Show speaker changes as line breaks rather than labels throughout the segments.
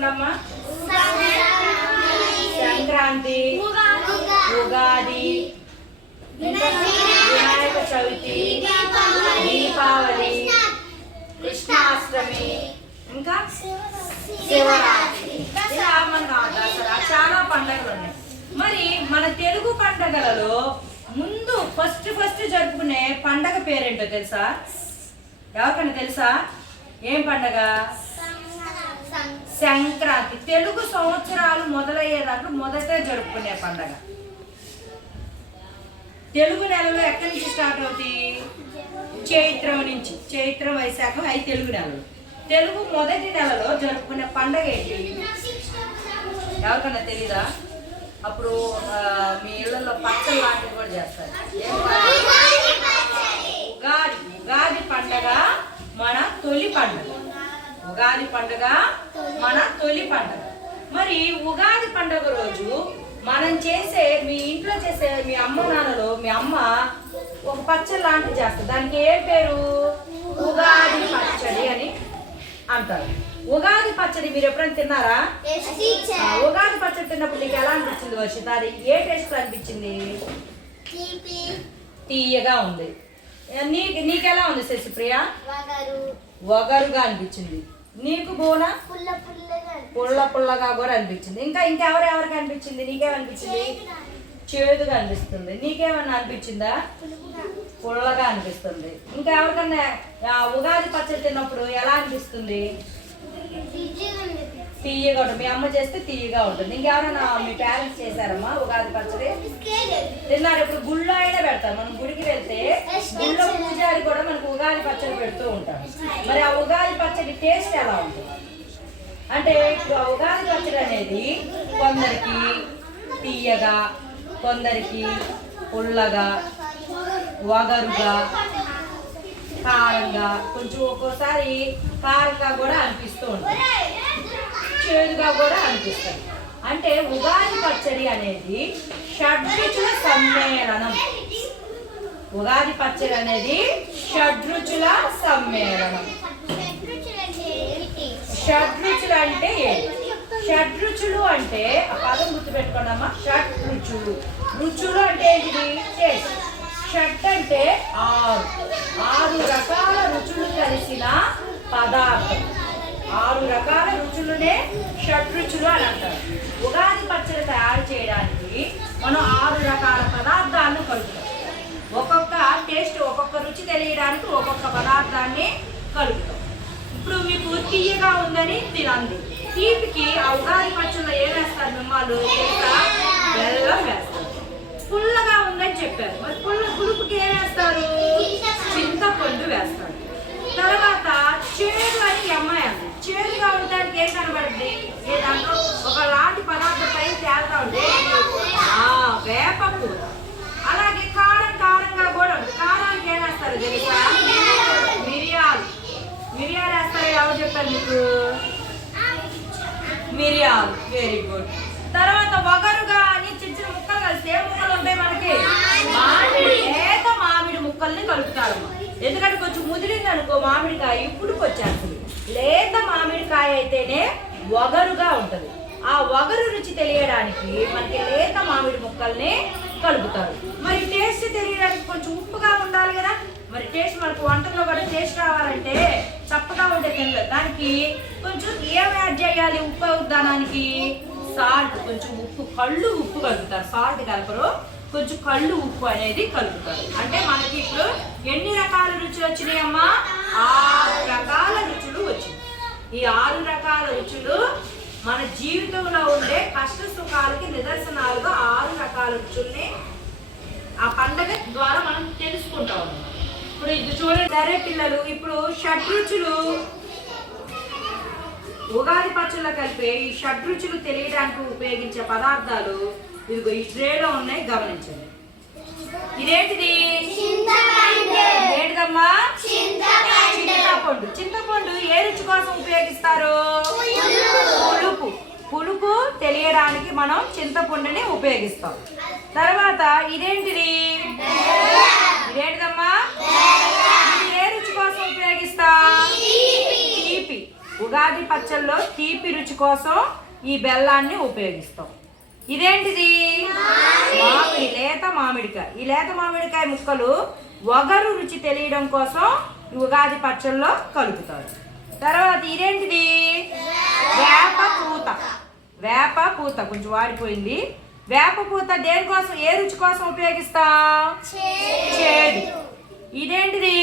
చెప్పండి అమ్మా సంక్రాంతి. ఉగాది. వినాయక చవితి. దీపావళి. కృష్ణాష్టమి. ఇంకా? శివరాత్రి. ఇలా మన దసరా చాలా పండుగలు ఉన్నాయి మరి మన తెలుగు పండగలలో ముందు ఫస్ట్ ఫస్ట్ జరుపుకునే పండగ పేరేంటో తెలుసా? ఎవరికైనా తెలుసా? ఏం పండగ? సంక్రాంతి తెలుగు సంవత్సరాలు మొదలయ్యేదాకా మొదట జరుపుకునే పండగ. తెలుగు నెలలో ఎక్కడి నుంచి స్టార్ట్ అవుతాయి? చైత్రం నుంచి చైత్రం వైశాఖం అవి తెలుగు నెలలు. తెలుగు మొదటి నెలలో జరుపుకునే పండగ ఏంటి? ఎవరికన్నా తెలీదా? అప్పుడు మీ ఇళ్ళలో పచ్చలు లాంటివి కూడా చేస్తారు. ఉగాది ఉగాది పండగ మన తొలి పండుగ. ఉగాది పండగ మన తొలి పండగ. మరి ఉగాది పండగ రోజు మనం చేసే మీ ఇంట్లో చేసే మీ అమ్మ నాన్నలో మీ అమ్మ ఒక పచ్చడి లాంటిది చేస్తారు. దానికి ఏ పేరు? ఉగాది పచ్చడి అని అంటారు. ఉగాది పచ్చడి మీరు ఎప్పుడైనా తిన్నారా? ఉగాది పచ్చడి తిన్నప్పుడు నీకు ఎలా అనిపించింది వర్షిత? అది ఏ టేస్ట్ అనిపించింది? తీయగా ఉంది. నీకు నీకెలా ఉంది శశిప్రియ? వగరుగా అనిపించింది. నీకు బోన? పుల్ల పుల్లగా కూడా అనిపించింది. ఇంకా ఇంకెవరెవరికి అనిపించింది? నీకేమనిపించింది చేదుగా అనిపిస్తుంది. నీకేమన్నా అనిపించిందా? పుల్లగా. అనిపిస్తుంది. ఇంకా ఎవరికన్నా ఉగాది పచ్చడి తిన్నప్పుడు ఎలా అనిపిస్తుంది? తీయగా ఉంటుంది. మీ అమ్మ చేస్తే తీయగా ఉంటుంది. ఇంకెవరైనా మీ పేరెంట్స్ చేశారమ్మా ఉగాది పచ్చడి? తిన్నారు. ఇప్పుడు గుళ్ళో అయినా పెడతారు. మనం గుడికి వెళ్తే గుళ్ళో ఉగాది పచ్చడి పెడుతూ ఉంటారు. మరి ఆ ఉగాది పచ్చడి టేస్ట్ ఎలా ఉంటుంది? అంటే ఇప్పుడు ఆ ఉగాది పచ్చడి అనేది కొందరికి తీయగా కొందరికి పుల్లగా వగరుగా కారంగా కొంచెం ఒక్కోసారి కారంగా కూడా అనిపిస్తూ ఉంటుంది. చేదుగా కూడా అనిపిస్తుంది. అంటే ఉగాది పచ్చడి అనేది షడ్రుచుల సమ్మేళనం. ఉగాది పచ్చడి అనేది షడ్రుచుల సమ్మేళనం. షడ్రుచులు అంటే ఏంటి షడ్రుచులు అంటే ఆ పదం గుర్తుపెట్టుకున్నామా షడ్రుచులు. రుచులు అంటే ఏంటిది? టేస్ట్ షడ్ అంటే ఆరు. ఆరు రకాల రుచులు కలిసిన పదార్థం. ఆరు రకాల రుచులునే షడ్రుచులు అని అంటారు. ఉగాది పచ్చడి తయారు చేయడానికి మనం ఆరు రకాల టేస్ట్ ఒక్కొక్క రుచి తెలియడానికి ఒక్కొక్క పదార్థాన్ని కలుపుతాం. ఇప్పుడు మీకు తీయగా ఉందని తినండి. తీపికి ఆ ఉగాది పచ్చళ్ళు ఏం వేస్తారు మిమ్మల్ని? తెలుసా? బెల్లం వేస్తారు. పుల్లగా ఉందని చెప్పారు. మరి పుల్ల పులుపుకి ఏం వేస్తారు? చింతపండు వేస్తారు. తర్వాత చేదు అని అమ్మాయి అమ్మాయి చేదుగా ఉండడానికి ఏం కనబడింది ఏ దాంట్లో ఒక లాంటి పదార్థం పైన తేలుతా ఉంటే ఆ, వేప కూర అలాగే కారం కారంగా కూడా ఉంది కారానికి ఏం వేస్తారు తెలుసా మిరియాలు మిరియాలు చెప్పాను మీకు? మిరియాలు. వెరీ గుడ్ తర్వాత వగరుగా అని చిన్న చిన్న ముక్కలు కలిసి ఏ ముక్కలు ఉంటాయి మనకి? మామిడి. లేత మామిడి ముక్కల్ని కలుపుతారు ఎందుకంటే కొంచెం ముదిరింది అనుకో మామిడికాయ ఇప్పుడు వచ్చేస్తుంది. లేత మామిడికాయ అయితేనే వగరుగా ఉంటుంది. ఆ వగరు రుచి తెలియడానికి మనకి లేత మామిడి ముక్కల్ని కలుపుతారు. మరి టేస్ట్ తెలియడానికి కొంచెం ఉప్పుగా ఉండాలి కదా? మరి టేస్ట్ మనకు వంటల్లో కూడా టేస్ట్ రావాలంటే చప్పగా ఉండే తినలేదు దానికి కొంచెం ఏం యాడ్ చేయాలి? ఉప్పు అవుదానానికి సాల్ట్. కొంచెం ఉప్పు కళ్ళు ఉప్పు కలుపుతారు. సాల్ట్ కలపరు. కొంచెం కళ్ళు ఉప్పు అనేది కలుపుతారు. అంటే మనకి ఇప్పుడు ఎన్ని రకాల రుచులు వచ్చినాయమ్మా ఆరు రకాల రుచులు వచ్చింది. ఈ ఆరు రకాల రుచులు మన జీవితంలో ఉండే కష్ట సుఖాలకి నిదర్శనాలుగా ఆరు రకాల రుచుల్ని ఆ పండగ ద్వారా మనం తెలుసుకుంటాం ఇప్పుడు ఇది చూడండి సరే పిల్లలు ఇప్పుడు షడ్రుచులు ఉగాది పచ్చళ్ళ కలిపే ఈ షడ్రుచులు తెలియడానికి ఉపయోగించే పదార్థాలు ఇదిగో ఈ ట్రేలో ఉన్నాయి గమనించండి. ఇదేంటిది? ఏంటిదమ్మా? చింతపండు. చింతపండు. ఏ రుచి కోసం ఉపయోగిస్తారు? పులుపు. పులుపు. తెలియడానికి మనం చింతపండుని ఉపయోగిస్తాం. తర్వాత ఇదేంటిది? ఇదేంటిదమ్మా? ఏ రుచి కోసం ఉపయోగిస్తాం. తీపి. ఉగాది పచ్చల్లో తీపి రుచి కోసం ఈ బెల్లాన్ని ఉపయోగిస్తాం. ఇదేంటిది? మామిడి లేత మామిడికాయ. ఈ లేత మామిడికాయ ముక్కలు వగరు రుచి తెలియడం కోసం ఉగాది పచ్చల్లో కలుపుతారు. తర్వాత ఇదేంటిది? వేప పూత. వేప పూత కొంచెం వాడిపోయింది. వేప పూత దేనికోసం? ఏ రుచి కోసం ఉపయోగిస్తాం? చేదు ఇదేంటిది?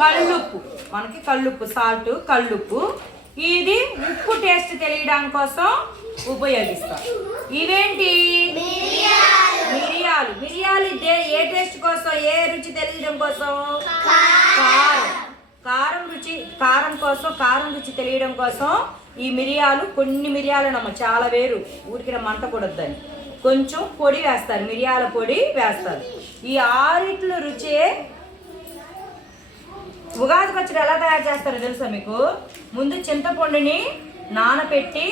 కళ్ళుప్పు. మనకి కళ్ళుప్పు సాల్ట్ కళ్ళుప్పు. ఇది ఉప్పు టేస్ట్ తెలియడం కోసం ఉపయోగిస్తాం. ఇవేంటి? మిరియాలు. మిరియాలు ఏ టేస్ట్ కోసం ఏ రుచి తెలియడం కోసం? కారం. కారం రుచి కారం కోసం కారం రుచి తెలియడం కోసం ఈ మిరియాలు కొన్ని మిరియాలనమ్మ చాలా వేరు. ఊరికి మంట కూడద్దని. కొంచెం పొడి వేస్తారు మిరియాల పొడి వేస్తారు. ఈ ఆరిట్ల రుచే ఉగాది పచ్చడి ఎలా తయారు చేస్తారో తెలుసా మీకు? ముందు చింతపండుని నానబెట్టి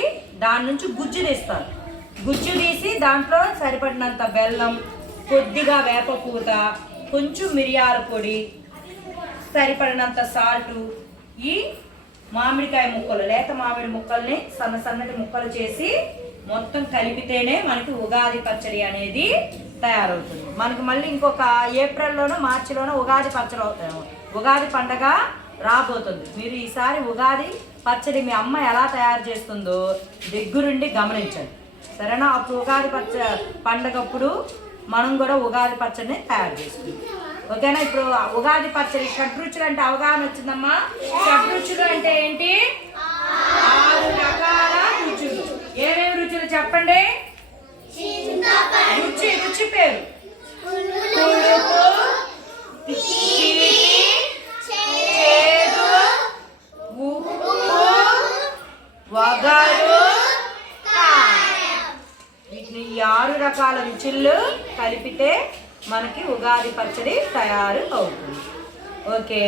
దాని నుంచి గుజ్జు తీస్తారు. గుజ్జు తీసి దాంట్లో సరిపడినంత బెల్లం కొద్దిగా వేపపూత కొంచెం మిరియాల పొడి సరిపడినంత సాల్టు ఈ మామిడికాయ ముక్కలు లేత మామిడి ముక్కల్ని సన్న సన్నటి ముక్కలు చేసి మొత్తం కలిపితేనే మనకి ఉగాది పచ్చడి అనేది తయారవుతుంది. మనకు మళ్ళీ ఇంకొక ఏప్రిల్లోనో మార్చిలోనో ఉగాది పచ్చడి అవుతాము ఉగాది పండగ రాబోతుంది. మీరు ఈసారి ఉగాది పచ్చడి మీ అమ్మ ఎలా తయారు చేస్తుందో దగ్గరుండి గమనించండి. సరేనా? అప్పుడు ఉగాది పచ్చ పండగప్పుడు మనం కూడా ఉగాది పచ్చడిని తయారు చేసుకుంటాం ఓకేనా? ఇప్పుడు ఉగాది పచ్చడి షడ్రుచులు అంటే అవగాహన వచ్చిందమ్మా. షడ్రుచులు అంటే ఏంటి ఆరు రకాల రుచులు ఏమేమి రుచులు చెప్పండి రుచి రుచి పేరు పులుపు తీపి చేదు ఉప్పు వగరు కారం. వీటిని ఈ ఆరు రకాల రుచులు కలిపితే మనకి ఉగాది పచ్చడి తయారు అవుతుంది. ఓకే.